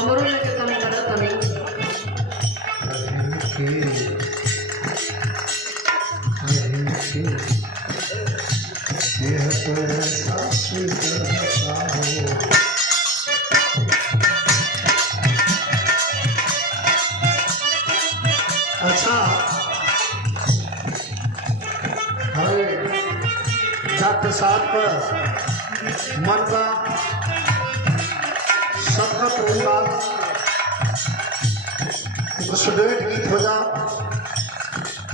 हमरो लेके कम करत हमी यह तो ऐसा करता हो। अच्छा हरे डॉक्टर साहब पर मन का सबका प्रोग्राम सुडेट गीत हो जा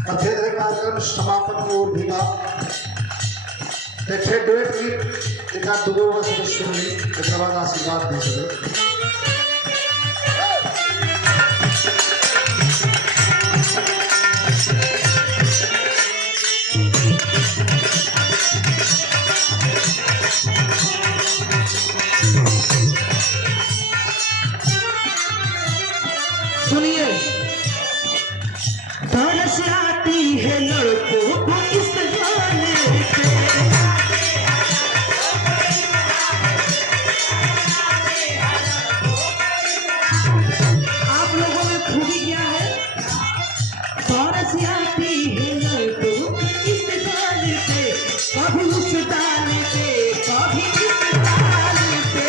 कार्यक्रम समापन की ओर भीगा डेट गीत एक आध दो वर्ष सुन ली एक बाद आशीर्वाद दे सके। सुनिए बरस आती है लड़कों को इस गाने पे आप लोगों में खूबी क्या है बरस आती है लड़कों को इस गाने पे कभी उस डाले पे कभी इस डाले पे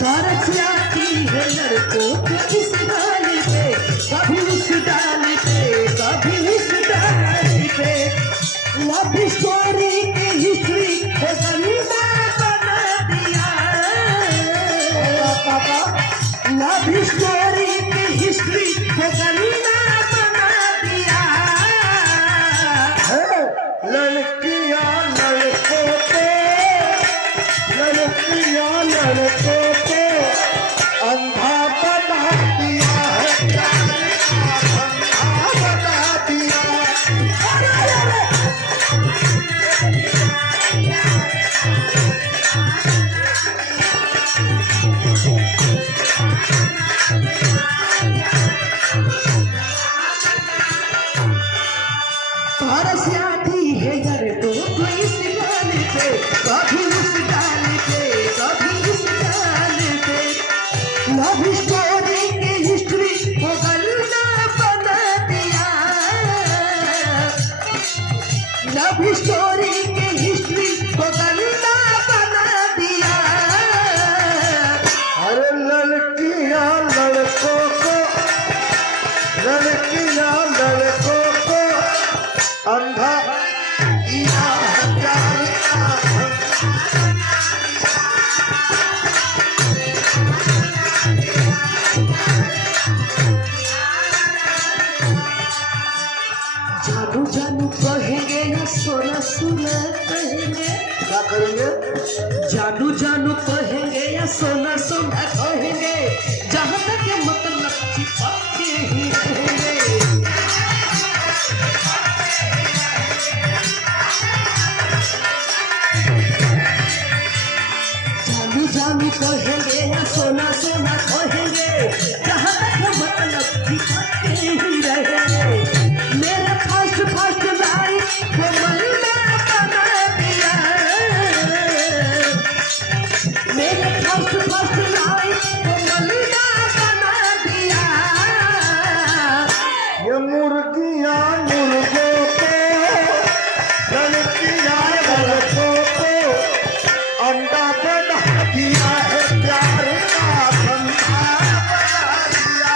बरस आती है लड़कों को इस डाले पे कभी उस डाले पे कभी उस डाले पे लव स्टोरी की हिस्ट्री को गंदा बना दिया पापा लव स्टोरी की हिस्ट्री को गंदा बना दिया लड़कियां लड़कों को अंधा बना दिया है अंधा बना दिया। बरस आती है लड़कों को इस गाने पे कभी उस डाले पे कभी उस डाले पे लव स्टोरी की हिस्ट्री को गंदा बना दिया लव स्टोरी की हिस्ट्री को गंदा बना दिया। अरे लड़कियां लड़कों को अंधा किया है प्यार का। जानू जानू कहेंगे या सोना सोना कहेंगे क्या करेंगे जानू जानू कहेंगे या सोना सोना कहेंगे जहाँ तक ये मतलब चिपक के ही रहेंगे जानू जानू कहेंगे या सोना सोना कहेंगे जहाँ तक ये मतलब चिपक के ही रहेंगे मेरा फर्स्ट लाइफ वो महीना बना दिया मेरा फर्स्ट लाइफ वो महीना बना दिया। ये मुर्गियां मुर्गों को लड़कियां लड़कों को अंडा बना दिया है प्यार का धंधा बना दिया।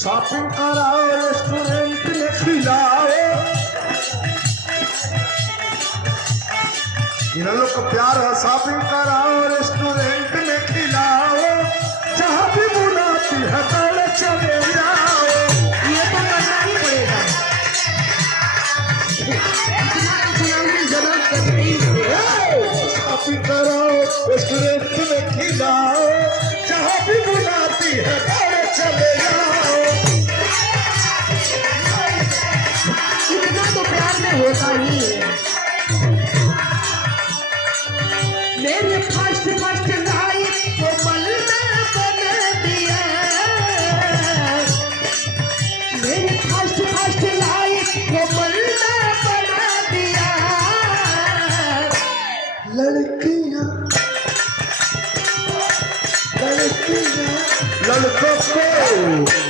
शॉपिंग कराओ रेस्टोरेंट में खिलाओ इन लोग का प्यार है। शॉपिंग कराओ रेस्टोरेंट में खिलाओ जहाँ भी बुलाती है दौड़ चले जाओ। ये तो करना ही पड़ेगा शॉपिंग कराओ रेस्टोरेंट में खिलाओ जहाँ भी बुलाती है दौड़ चले जाओ। लड़कों को